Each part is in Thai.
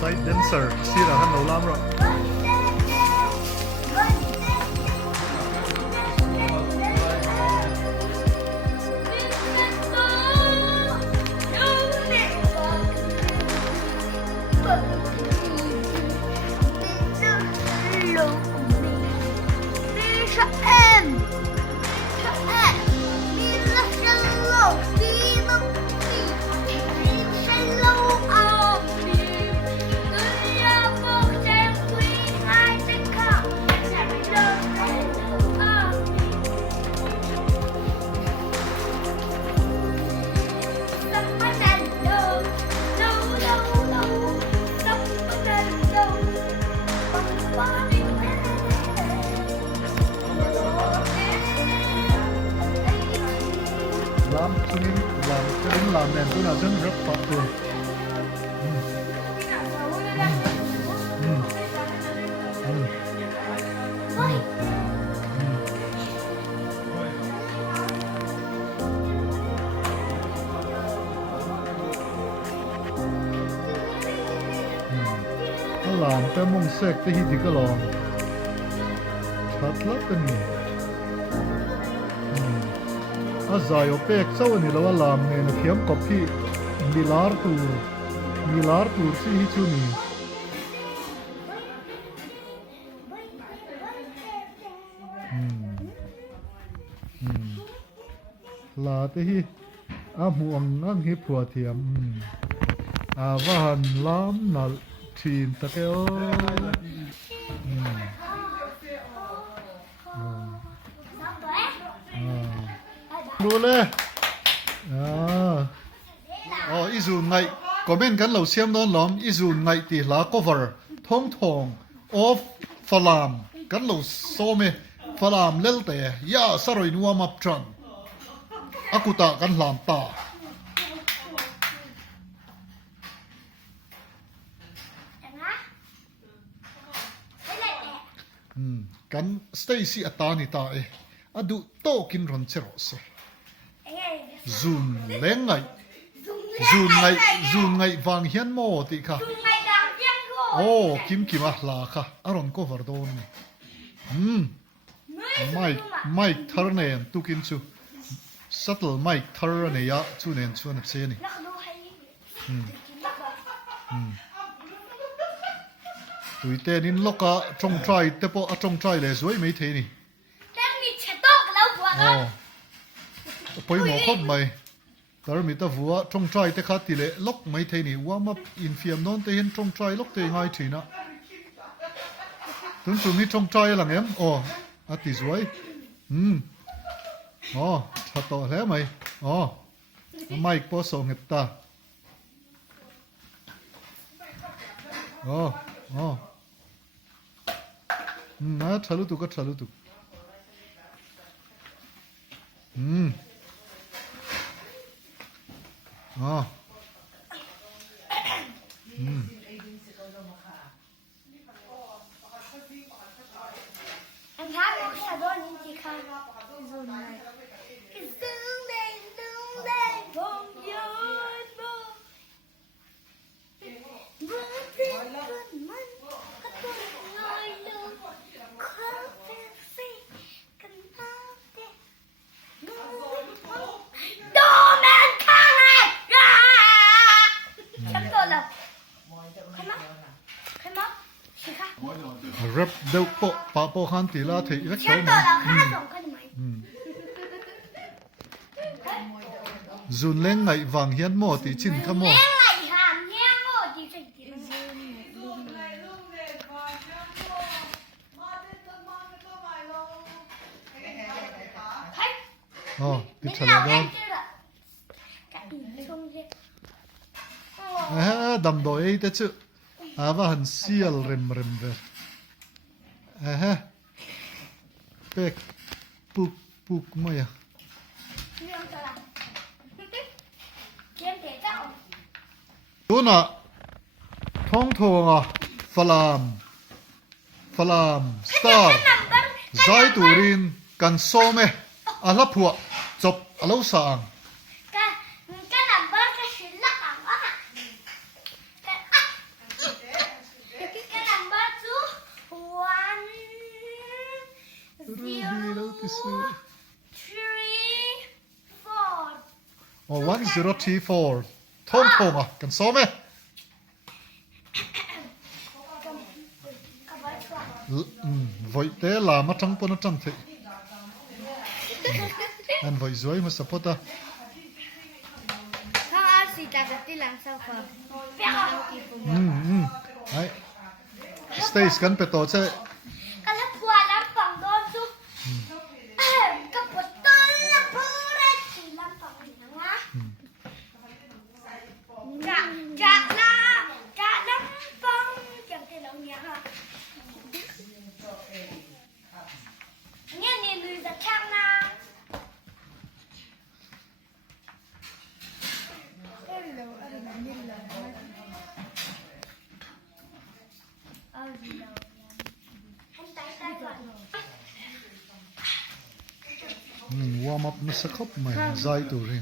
side dancer sira han lo lam ro lam chunin lam nen tu na jang rap pa tu lam te mong sek te hi di ka long chat la ta ni a zai o pek chaw ni lo lam ne na thiam kop hi milar tur si hi chu ni la te hi a muang ngang hi phua thiam a van lam nal thin ta ke oดูเลยอีจูนไงก็เป็นกันเหล่าเสียมโดนล้อมอีจูนไงตีลา cover ท้องof ฟลามกันเหล่าโซเมฟลามเล่แต่ย่าสรอยนัวมับจันอากุตะกันหลามตากันสเตซี่อัตานิตาอดูโตกินรอนเชโรเซซูนเล้งไงวางเฮียนโมติค่ะโอ้คิมอ่ะลาค่ะอารอนก็วาร์โดนไม่ทาร์เนนตุกินชูสัตล์ไม่ทาร์เนียชูเนนชวนเซนี่ตุยเตนินล็อกอะจงใจแต่พอจงใจเลยสวยไม่เทนี่ไปหมอครบไหมแต่มีแต่หัวจงใจแต่ขาดตีเละล็อกไม่เทนี่ว่ามาอินเฟียมนอนแต่เห็นจงใจล็อกเตง่ายทีนะถึงจุดนี้จงใจหลังเอ็มอ๋ออาติสวยอ๋อชัดต่อแล้วไหมอ๋อไม่พอส่งเห็บตาอ๋อนะชาลุตุก็ชาลุตุรับเดาโปะปะโปขันตีลาเถียร์เขาจุนเล้งไงวางเฮียนโมตีชินขโมอ๋อติดฉลาดดำโดยแต่ชื่ออาว่าหันเซียลเริมเวเป็กปุกไม่อะดูน่ะท้องทองอ่ะฟลามสตาร์ใจตูรินกันโซเมอาลับหัวจบอาลูสาง 1034 oh 1034ทงอ่ะกันซ้อมไหมvoi te la ma tang pon tang the an voi zoi ma sapota ha si ta ga ti lang sa fa ai stays kan pe to che kala phua lam pang don su ka potol na pura ti lam pang nga ja lam pang chẳng thể lâu nhá ha nghe nè người giật thang na warm up na sa khop mai zai tu ri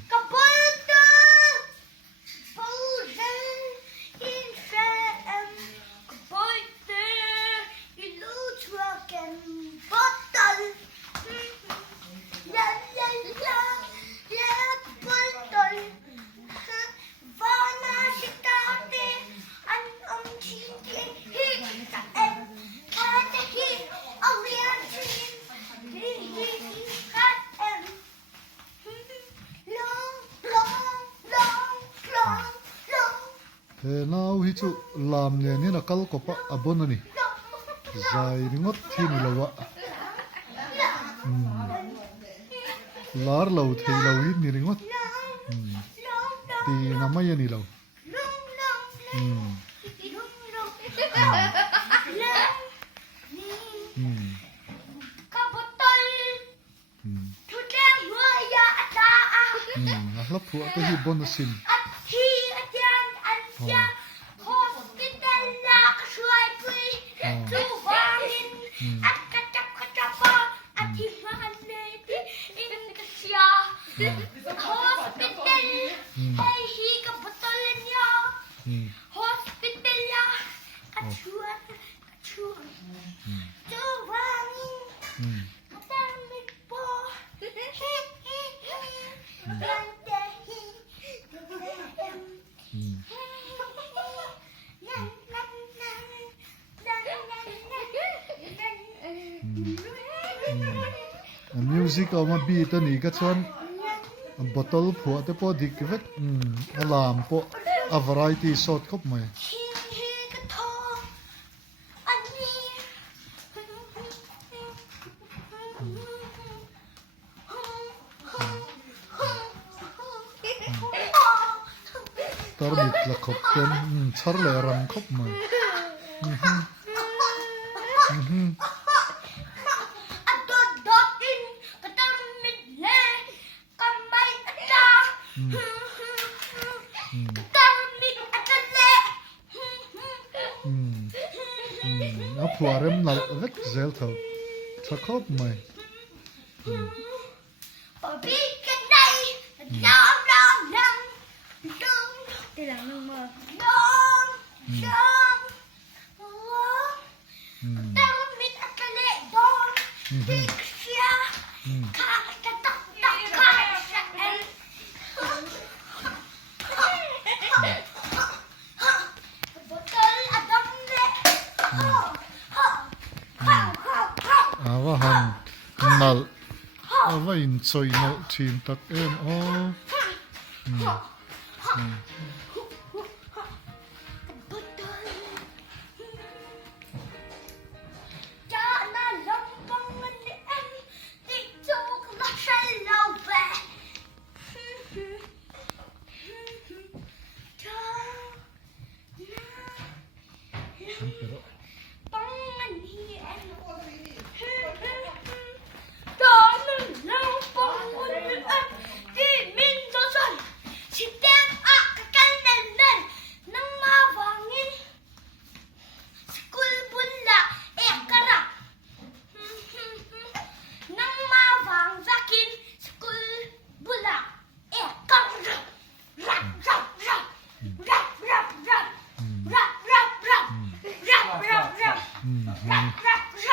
thế nào hi chu làm nè nên là kal ko pa abon ani zai ringot thin lawa lar lo thei lo hi ni ringot ti namai ani lo lấp phụ cái hi bon sin music au ma bi ta ni ka chuan bottle phua te po dik vek alam po a variety sort khop mai tar mit la khop ken char le ram khop mai Puarem nal vek zel tho thakop mai Bobby cái đây đom đom đom đom đây là nông mơ đom đom đom mít ăn cái lệ đom đi kia khá cái tóc tóc khá em awa han nal awa in choi no thin tak em o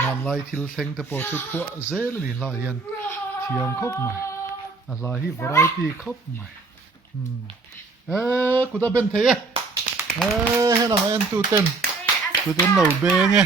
หันไล่ทิลเซงแต่ปอดสุดพวกเซลนี่ลายันเทียมครบไหมอะไรที่วารายตีครบไหมกูจะเป็นเทียเฮ้ยเราเอ็นตูเต็นเหนาเบงไง